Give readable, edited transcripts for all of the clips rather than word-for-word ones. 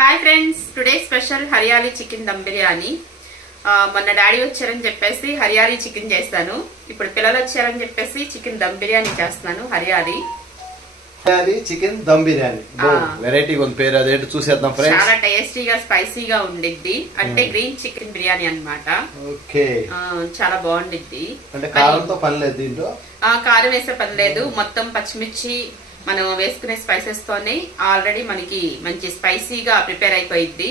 Hi friends, today special hariyali chicken dum biryani. మొన్న daddy వచ్చారని చెప్పేసి హరియాలీ చికెన్ చేస్తాను. ఇప్పుడు పిల్లలు వచ్చారని చెప్పేసి చికెన్ దమ్ బిర్యానీ చేస్తున్నాను. హరియాలీ చికెన్ దమ్ బిర్యానీ వెరైటీగా ఉంది పేరు. అదేంటి చూసేద్దాం ఫ్రెండ్స్. చాలా టేస్టీగా స్పైసీగా ఉండిద్ది. అంటే గ్రీన్ చికెన్ బిర్యానీ అన్నమాట. ఓకే, చాలా బాగుండిద్ది. అంటే కారంతో పని లేదు దీంట్లో. కారం వేసే పని లేదు. మొత్తం పచ్చిమిర్చి మనం వేసుకునే స్పైసెస్ తోనే ఆల్రెడీ మనకి మంచి స్పైసీగా ప్రిపేర్ అయిపోయింది.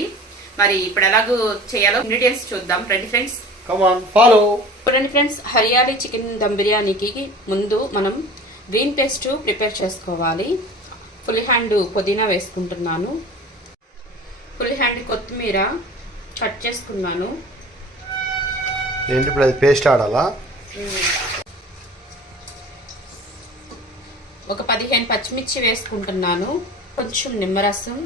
మరి ఇప్పుడు ఎలాగో చేయాలో ఇంగ్రీడియంట్స్ చూద్దాం. రండి ఫ్రెండ్స్, కమ్ ఆన్ ఫాలో. చూడండి ఫ్రెండ్స్, హరియాలీ చికెన్ దమ్ బిర్యానీకి ముందు మనం గ్రీన్ పేస్ట్ ప్రిపేర్ చేసుకోవాలి. ఫుల్ హ్యాండ్ పుదీనా వేసుకుంటున్నాను. ఫుల్ హ్యాండ్ కొత్తిమీర కట్ చేసుకున్నాను. ఏంటి ఇప్పుడు అది పేస్ట్ ఆడాలా? ఒక 15 పచ్చిమిర్చి వేసుకుంటున్నాను. కొంచెం నిమ్మరసం,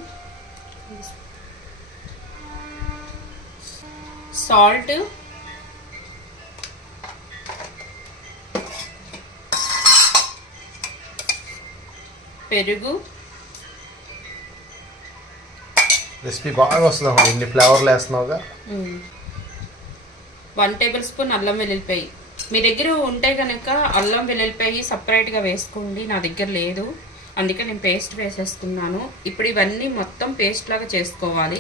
సాల్ట్, పెరుగు. రెసిపీ బాగా వస్తుంది. ఇన్ని ఫ్లేవర్లు వేస్తున్నావుగా. 1 టేబుల్ స్పూన్ అల్లం వెల్లుల్లిపాయ. మీ దగ్గర ఉంటే కనుక అల్లం వెల్లుల్లిపాయ సపరేట్గా వేసుకోండి. నా దగ్గర లేదు, అందుకే నేను పేస్ట్ వేసేస్తున్నాను. ఇప్పుడు ఇవన్నీ మొత్తం పేస్ట్ లాగా చేసుకోవాలి.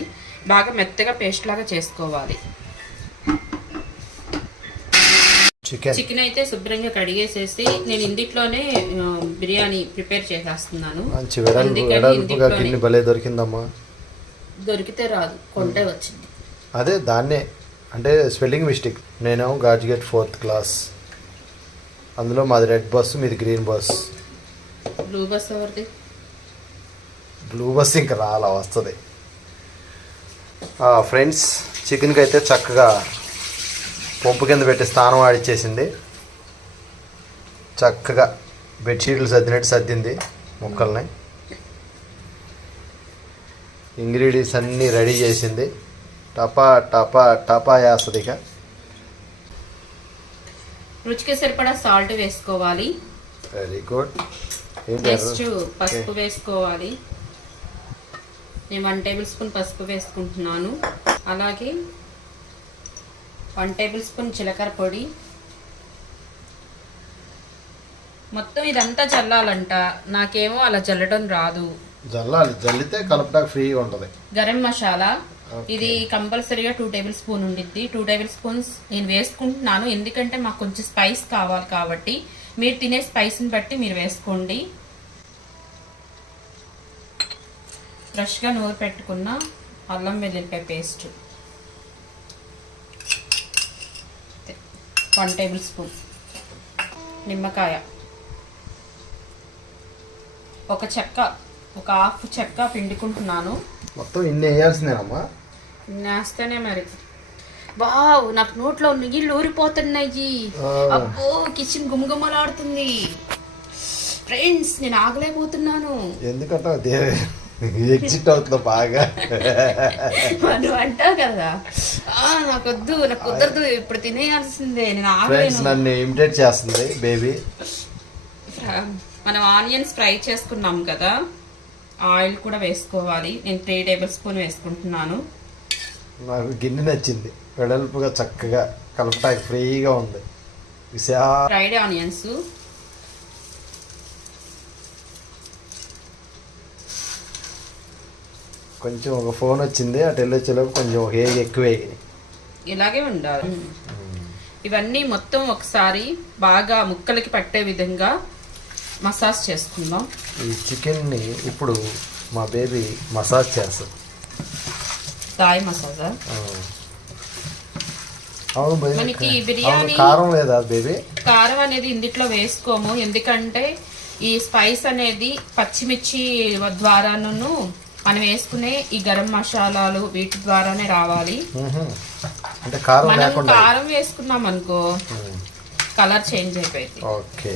బాగా మెత్తగా పేస్ట్ లాగా చేసుకోవాలి. చికెన్ అయితే శుభ్రంగా కడిగేసేసి నేను ఇందులోనే బిర్యానీ ప్రిపేర్ చేసేస్తున్నాను. దొరికిందమ్మా. దొరికితే రాదు, కొంటే వచ్చింది. అదే దాన్నే అంటే స్పెల్లింగ్ మిస్టేక్. నేను గార్జిగేట్ 4th క్లాస్. అందులో మాది రెడ్ బస్, మీది గ్రీన్ బస్. బ్లూ బస్ ఎవరిది? బ్లూ బస్ ఇంకా రాలా, వస్తుంది. ఫ్రెండ్స్, చికెన్కి అయితే చక్కగా పంపు కింద పెట్టి స్నానం ఆడిచ్చేసింది. చక్కగా బెడ్షీట్లు సర్దినట్టు సర్దింది ముక్కల్ని. ఇంగ్రీడియంట్స్ అన్నీ రెడీ చేసింది. టపా టపా టపా వేస్తుంది. ఇక రుచికి సరిపడా సాల్ట్ వేసుకోవాలి. Very good. నెక్స్ట్ పసుపు వేసుకోవాలి. నేను 1 టేబుల్ స్పూన్ పసుపు వేసుకుంటున్నాను. అలాగే 1 టేబుల్ స్పూన్ జీలకర్ర పొడి. మొత్తం ఇదంతా చల్లాలంట. నాకేమో అలా చల్లడం రాదు. జల్లాలి, జల్లితే కలపడానికి ఫ్రీగా ఉంటుంది. గరం మసాలా ఇది కంపల్సరీగా 2 టేబుల్ స్పూన్ ఉండిద్ది. 2 టేబుల్ స్పూన్స్ నేను వేసుకుంటున్నాను, ఎందుకంటే మాకు కొంచెం స్పైస్ కావాలి కాబట్టి. మీరు తినే స్పైస్ని బట్టి మీరు వేసుకోండి. ఫ్రెష్గా నూరు పెట్టుకున్న అల్లం వెల్లుల్లిపాయ పేస్ట్ 1 టేబుల్ స్పూన్. నిమ్మకాయ, ఒక హాఫ్ చెక్క పిండుకుంటున్నాను. మొత్తం ఇన్ని వేయాల్సిందేనమ్మా. నేస్తేనే మరి. వావ్, నాకు నోట్లో నీళ్ళు ఊరిపోతున్నాయి. అబ్బో, కిచెన్ గుమగుమలాడుతుంది. ఫ్రెండ్స్, నేను ఆగలేకపోతున్నాను. ఎందుకంటే ఎగ్జిట్ అవుతుంది బాగా. మనం అంటావు కదా, నాకొద్దు, నాకు కుదరదు, ఇప్పుడు తినేయాల్సిందే, నేను ఆగలేను. నన్ను ఇమిటేట్ చేస్తుంది బేబీ. మనం ఆనియన్స్ ఫ్రై చేసుకున్నాం కదా, ఆయిల్ కూడా వేసుకోవాలి. నేను 3 టేబుల్ స్పూన్ వేసుకుంటున్నాను. నాకు గిన్నె నచ్చింది, వెడల్పుగా చక్కగా కలపటానికి ఫ్రీగా ఉంది. ఫ్రైడ్ ఆనియన్స్, కొంచెం ఒక ఫోన్ వచ్చింది, అటు వెళ్ళొచ్చేలోపు కొంచెం హేగ్ ఎక్కువ వేగినాయి. ఇలాగే ఉండాలి. ఇవన్నీ మొత్తం ఒకసారి బాగా ముక్కలకి పట్టే విధంగా మసాజ్ చేసుకుందాం. ఈ చికెన్ని ఇప్పుడు మా బేబీ మసాజ్ చేస్తుంది. థాయ్ మసాజా. మనకి బిర్యానీ కారం లేదా బేబీ? కారం అనేది ఇందులో వేసుకోము, ఎందుకంటే ఈ స్పైస్ అనేది పచ్చిమిర్చి ద్వారాను మనం వేసుకునే ఈ గరం మసాలాలు వీటి ద్వారానే రావాలి. అంటే కారం మనం కారం వేసుకున్నాం అనుకో కలర్ చేంజ్ అయిపోయింది. ఓకే.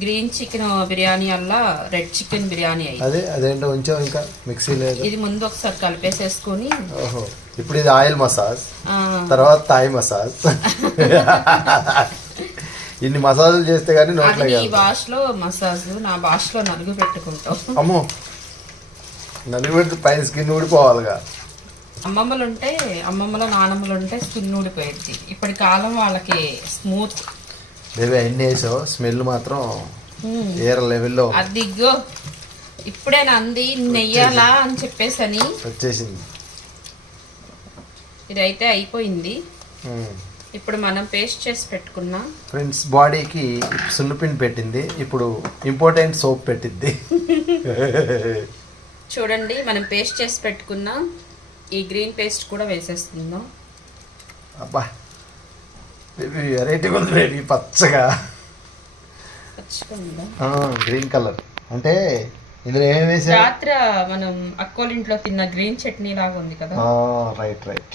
గ్రీన్ చికెన్ బిర్యానీ అలా రెడ్ చికెన్ బిర్యానీ అయ్యి అదేంటో ఉంచావు ఇంకా మిక్సీ లేదు. ఇది ముందు ఒకసారి కలిపేసేసుకొని. ఓహో, ఇప్పుడు ఇది ఆయిల్ మసాజ్, తర్వాత థాయ్ మసాజ్. ఇన్ని మసాజులు చేస్తే గానీ నోట్లో. నీ భాషలో మసాజ్, నా భాషలో నలుగు పెట్టుకుంటాం. అమ్మో, నలిగిపెడితే పైన స్కిన్ ఊడిపోవాలిగా. అమ్మమ్మలు ఉంటే నానమ్మలు ఉంటే స్కిన్ ఊడిపోయింది. ఇప్పటి కాలం వాళ్ళకి స్మూత్. బేబీ అన్నీ వేసావు, స్మెల్ మాత్రం ఏర లెవెల్లో అదిగో ఇప్పుడే నంది నెయ్యాలా అని చెప్పేసని వచ్చేసింది. ఇదైతే అయిపోయింది. ఇప్పుడు మనం పేస్ట్ చేసి పెట్టుకున్నా ఫ్రెండ్స్ బాడీకి సున్నుపిండి పెట్టింది, ఇప్పుడు ఇంపార్టెంట్ సోప్ పెట్టింది. చూడండి మనం పేస్ట్ చేసి పెట్టుకున్న ఈ గ్రీన్ పేస్ట్ కూడా వేసేస్తుందాం. అబ్బా బేబీ వెరైటీగా ఉంది బేబీ, పచ్చగా గ్రీన్ కలర్. అంటే ఇందులో ఏమేమి వేసా? రాత్రి మనం అక్కోలింట్లో తిన్న గ్రీన్ చట్నీ లాగా ఉంది కదా. Right right.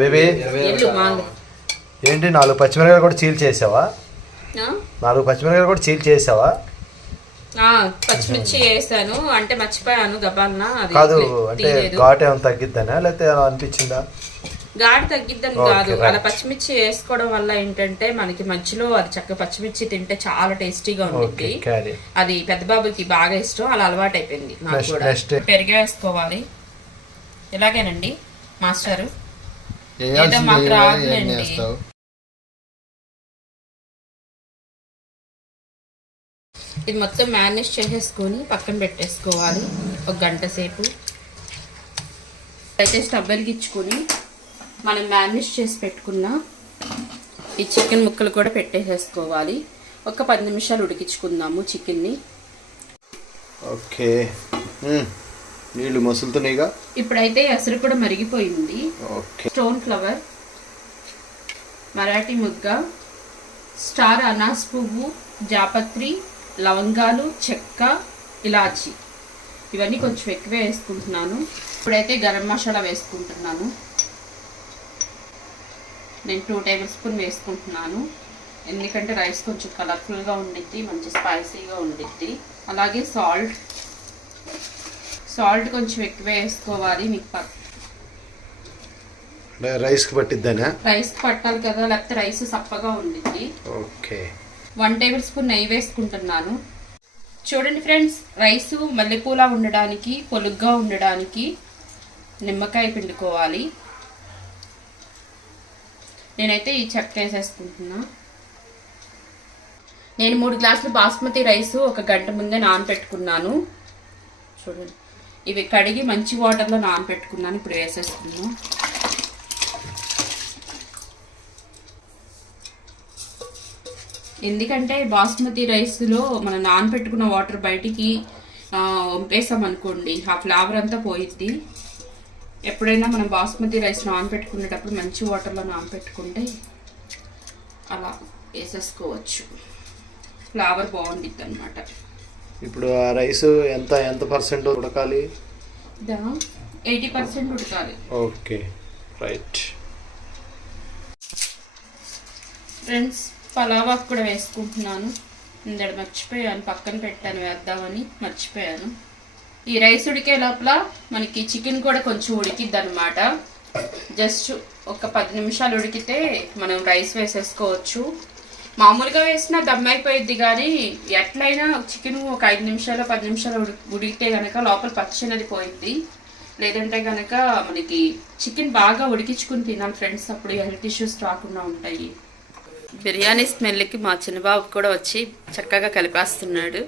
బేబీ ఏంటి 4 పచ్చిమిరకాయలు కూడా చీల్ చేసావా? 4 పచ్చిమిరకాయలు కూడా చీల్ చేసావా? పచ్చిమిర్చి వేసాను, అంటే మర్చిపోయాను గబాలన. కాదు అంటే ఘాట్ ఏమైనా తగ్గిద్దానా లేకపోతే అలా అనిపించిందా? ఘాటు తగ్గిద్దని కాదు, అలా పచ్చిమిర్చి వేసుకోవడం వల్ల ఏంటంటే మనకి మధ్యలో అది చక్కగా పచ్చిమిర్చి తింటే చాలా టేస్టీగా ఉంటుంది. అది పెద్ద బాబుకి బాగా ఇష్టం, అలా అలవాటు అయిపోయింది నాకు కూడా. పెరిగి వేసుకోవాలి ఇలాగేనండి మాస్టారు. ఏదో మాకు రాదులేండి. ఇది మొత్తం మ్యారినేట్ చేసేసుకొని పక్కన పెట్టేసుకోవాలి 1 గంట సేపు. అయితే స్టవ్ వెలిగించుకొని మనం మ్యారినేట్ చేసి పెట్టుకున్న ఈ చికెన్ ముక్కలు కూడా పెట్టేసేసుకోవాలి. ఒక 10 నిమిషాలు ఉడికించుకుందాము చికెన్ని. ఓకే, నీళ్ళు మసులుతున్నాయిగా. ఇప్పుడైతే ఎసరు కూడా మరిగిపోయింది. స్టోన్ ఫ్లవర్, మరాఠీ ముగ్గ, స్టార్ అనాస్ పువ్వు, జాపత్రి, లవంగాలు, చెక్క, ఇలాచి ఇవన్నీ కొంచెం ఎక్కువ వేసుకుంటున్నాను. ఇప్పుడైతే గరం మసాలా వేసుకుంటున్నాను. నేను 2 టేబుల్ స్పూన్ వేసుకుంటున్నాను, ఎందుకంటే రైస్ కొంచెం కలర్ఫుల్గా ఉండిద్ది, మంచి స్పైసీగా ఉండిద్ది. అలాగే సాల్ట్ కొంచెం ఎక్కువ వేసుకోవాలి. మీకు రైస్కి పట్టిద్దానా? రైస్కి పట్టాలి కదా, లేకపోతే రైస్ సప్పగా ఉండిద్ది. ఓకే. 1 టేబుల్ స్పూన్ నెయ్యి వేసుకుంటున్నాను. చూడండి ఫ్రెండ్స్, రైసు మల్లెపూలా ఉండడానికి, పొలుగ్గా ఉండడానికి నిమ్మకాయ పిండుకోవాలి. నేనైతే ఈ చెక్క వేసేసుకుంటున్నా. నేను 3 గ్లాసులు బాస్మతి రైసు 1 గంట ముందే నానబెట్టుకున్నాను. చూడండి, ఇవి కడిగి మంచి వాటర్లో నానబెట్టుకున్నాను. ఇప్పుడు వేసేసుకున్నాను. ఎందుకంటే బాస్మతి రైస్లో మనం నానబెట్టుకున్న వాటర్ బయటికి వంపేసాం అనుకోండి, ఆ ఫ్లేవర్ అంతా పోయిద్ది. ఎప్పుడైనా మనం బాస్మతి రైస్ నానబెట్టుకునేటప్పుడు మంచి వాటర్లో నానబెట్టుకుంటే అలా వేసేసుకోవచ్చు, ఫ్లేవర్ బాగుండిద్ది అనమాట. ఇప్పుడు ఆ రైస్ ఎంత పర్సెంట్ ఉడకాలి? 80% ఉడకాలి. Okay, right. ఫ్రెండ్స్, పలావాకు కూడా వేసుకుంటున్నాను. ఇందడ మర్చిపోయాను, పక్కన పెట్టాను వేద్దామని మర్చిపోయాను. ఈ రైస్ ఉడికే లోపల మనకి చికెన్ కూడా కొంచెం ఉడికిద్ది అనమాట. జస్ట్ ఒక 10 నిమిషాలు ఉడికితే మనం రైస్ వేసేసుకోవచ్చు. మామూలుగా వేసినా దమ్ అయిపోయిద్ది, కానీ ఎట్లయినా చికెన్ ఒక 5 నిమిషాలు 10 నిమిషాలు ఉడికితే కనుక లోపల పచ్చినది పోయిద్ది. లేదంటే కనుక మనకి చికెన్ బాగా ఉడికించుకుని తినాలి ఫ్రెండ్స్, అప్పుడు హెల్త్ ఇష్యూస్ రాకుండా ఉంటాయి. బిర్యానీ స్మెల్కి మా చిన్నబాబు కూడా వచ్చి చక్కగా కలిపేస్తున్నాడు.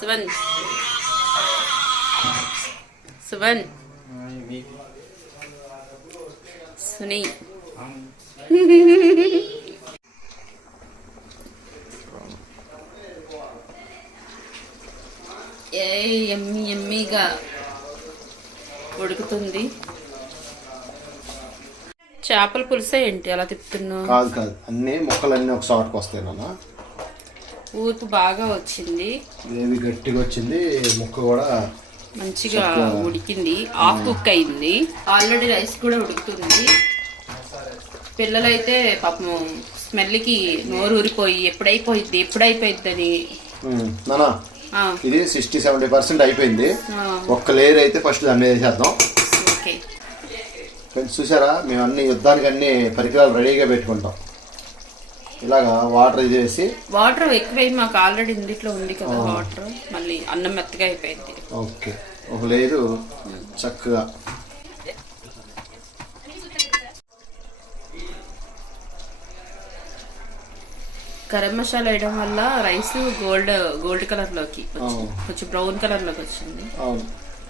సువన్ సునీ ఎమ్మీగా ఉడుకుతుంది. చేపల పులుసే ఏంటి అలా తిప్పుతున్నావు? కాదు, అన్ని ముక్కలన్నీ ఒక చోటకి వస్తాయి నాన్న. ఊర్పు బాగా వచ్చింది, ఏవి గట్టిగా వచ్చింది, ముక్క కూడా మంచిగా ఉడికింది, హాఫ్ కుక్ అయింది. ఆల్రెడీ రైస్ కూడా ఉడుకుతుంది. పిల్లలైతే పాపం స్మెల్కి నోరు ఊరిపోయి ఎప్పుడైపోయిద్దని. నానా ఇది 60-70% అయిపోయింది. ఒక్క లేయర్ అయితే ఫస్ట్ దాన్ని వేసేద్దాం. ఓకే ఫ్రెండ్స్, చూసారా మేము యుద్ధానికి అన్ని పరికరాలు రెడీగా పెట్టుకుంటాం. ఇలాగా వాటర్ చేసి వాటర్ ఎక్కువై మాకు ఆల్రెడీ ఇందులో ఉంది కదా వాటర్, మళ్ళీ అన్నం మెత్తగా అయిపోయింది. ఓకే, ఒక లేదు చక్కగా గరం మసాలా వేయడం వల్ల రైస్ గోల్డ్ కలర్ లోకి కొంచెం బ్రౌన్ కలర్ లోకి వచ్చింది.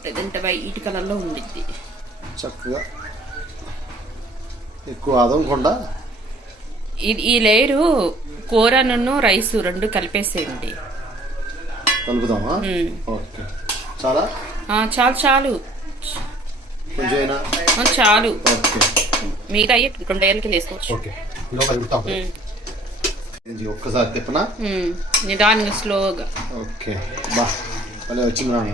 లేదంటే వైట్ కలర్ లో ఉండిద్ది. చక్కగా ఎక్కువ అదనకుండా ఈ లేయరు కూరను రైస్ రెండు కలిపేసేయండి. కలుపుదామా? ఓకే, చాలా చాలు చాలు కొంచెం చాలు. ఓకే, మిగతా 2 ఏళ్ళకి వేసుకోవచ్చు. ఓకే, ఒక్కసారి తిప్పనా? నిదానంగా స్లోగా. ఓకే, బా భలే వచ్చింది నాన్న.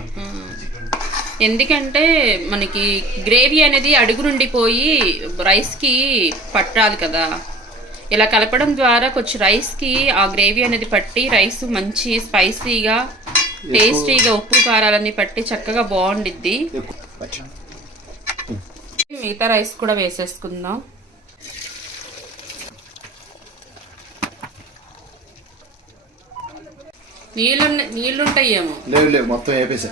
ఎందుకంటే మనకి గ్రేవీ అనేది అడుగు నుండి పోయి రైస్కి పట్టాలి కదా. ఇలా కలపడం ద్వారా కొంచెం రైస్కి ఆ గ్రేవీ అనేది పట్టి రైస్ మంచి స్పైసీగా టేస్టీగా ఉప్పు కారాలన్నీ పట్టి చక్కగా బాగుండిద్ది. మిగతా రైస్ కూడా వేసేసుకుందాం. నీళ్ళుంటాయేమో. లేవు మొత్తం వేపేసా.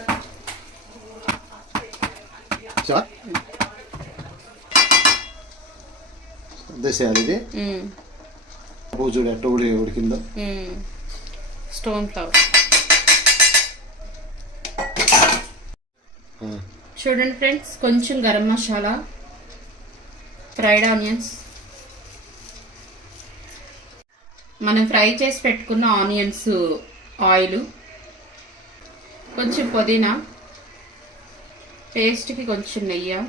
అంతేసేయాలి. ఇది చూడు ఎట్ట ఉడికిందో. స్టోన్ ఫ్లవర్ చూడండి ఫ్రెండ్స్. కొంచెం గరం మసాలా, ఫ్రైడ్ ఆనియన్స్, మనం ఫ్రై చేసి పెట్టుకున్న ఆనియన్స్, ఆయిల్, కొంచెం పుదీనా, టేస్ట్కి కొంచెం నెయ్యి,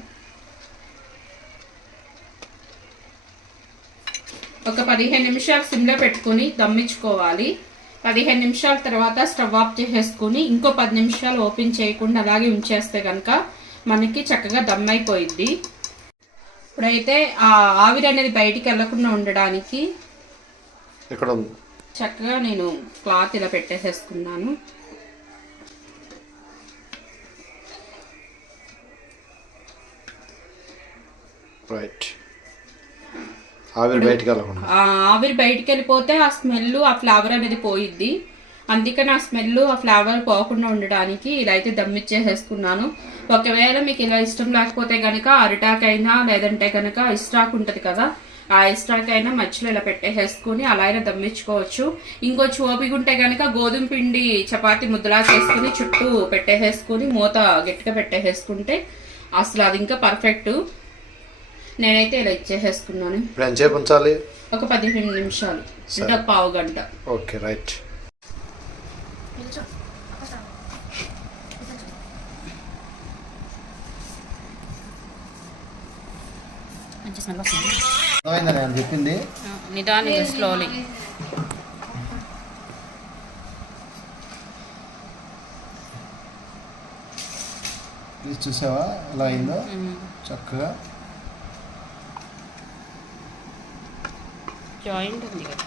ఒక 15 నిమిషాలు సిమ్లో పెట్టుకొని దమ్మించుకోవాలి. 15 నిమిషాల తర్వాత స్టవ్ ఆఫ్ చేసేసుకుని ఇంకో 10 నిమిషాలు ఓపెన్ చేయకుండా అలాగే ఉంచేస్తే కనుక మనకి చక్కగా దమ్ అయిపోయిద్ది. ఇప్పుడైతే ఆ ఆవిరి అనేది బయటికి వెళ్ళకుండా ఉండడానికి ఇక్కడ చక్కగా నేను క్లాత్ ఇలా పెట్టేసేసుకున్నాను. రైట్, ఆవిరి బయటికి వెళ్ళకుండా. ఆవిరి బయటికి వెళ్ళిపోతే ఆ స్మెల్, ఆ ఫ్లేవర్ అనేది పోయిద్ది. అందుకని ఆ స్మెల్, ఆ ఫ్లేవర్ పోకుండా ఉండడానికి ఇలా అయితే దమ్మిచ్చేసేసుకున్నాను. ఒకవేళ మీకు ఇలా ఇష్టం లేకపోతే కనుక అరిటాకైనా లేదంటే కనుక ఇస్టాక్ ఉంటుంది కదా, ఆ ఇస్టాక్ అయినా మధ్యలో ఇలా పెట్టేసేసుకుని అలా అయినా దమ్మించుకోవచ్చు. ఇంకొంచెం ఓపిక ఉంటే కనుక గోధుమ పిండి చపాతీ ముద్దలా చేసుకుని చుట్టూ పెట్టేసేసుకుని మూత గట్టిగా పెట్టేసేసుకుంటే అసలు అది ఇంకా పర్ఫెక్ట్. నేనైతే ఇలా ఇచ్చేసేసుకున్నాను. ఎంతసేపు ఉంచాలి? ఒక 15 నిమిషాలు, అంటే ఒక పావు గంట. Okay, right. నేను చెప్పింది నిదానంగా స్లోలీ. ఇది చూసావా ఎలా అయిందో చక్కగా. జాయింట్ ఉంది కదా.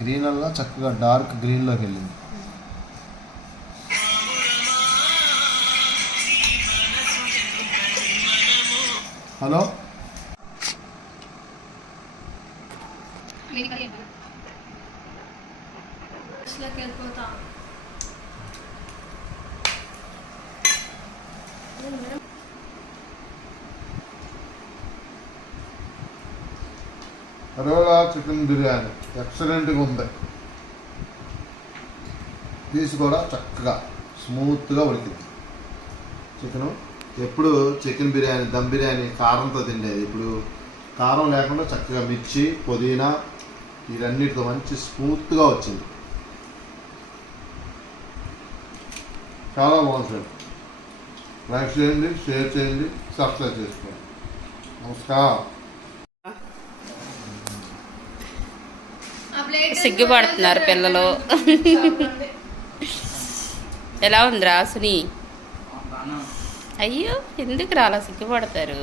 గ్రీన్ అలా చక్కగా డార్క్ గ్రీన్లోకి వెళ్ళింది. హలో, అరోలా చికెన్ బిర్యానీ ఎక్సలెంట్గా ఉంది. పీస్ కూడా చక్కగా స్మూత్గా ఉడికింది. చికెను ఎప్పుడు చికెన్ బిర్యానీ, దమ్ బిర్యానీ కారంతో తిండేది. ఇప్పుడు కారం లేకుండా చక్కగా మిర్చి, పుదీనా ఇవన్నిటితో మంచి స్మూత్గా వచ్చింది. చాలా బాగుంది. లైక్ చేయండి, షేర్ చేయండి, సబ్స్క్రైబ్ చేసుకోండి. నమస్కారం. సిగ్గుపడుతున్నారు పిల్లలు. ఎలా ఉందిరా సునీ? అయ్యో ఎందుకు రాలా, సిగ్గుపడతారు.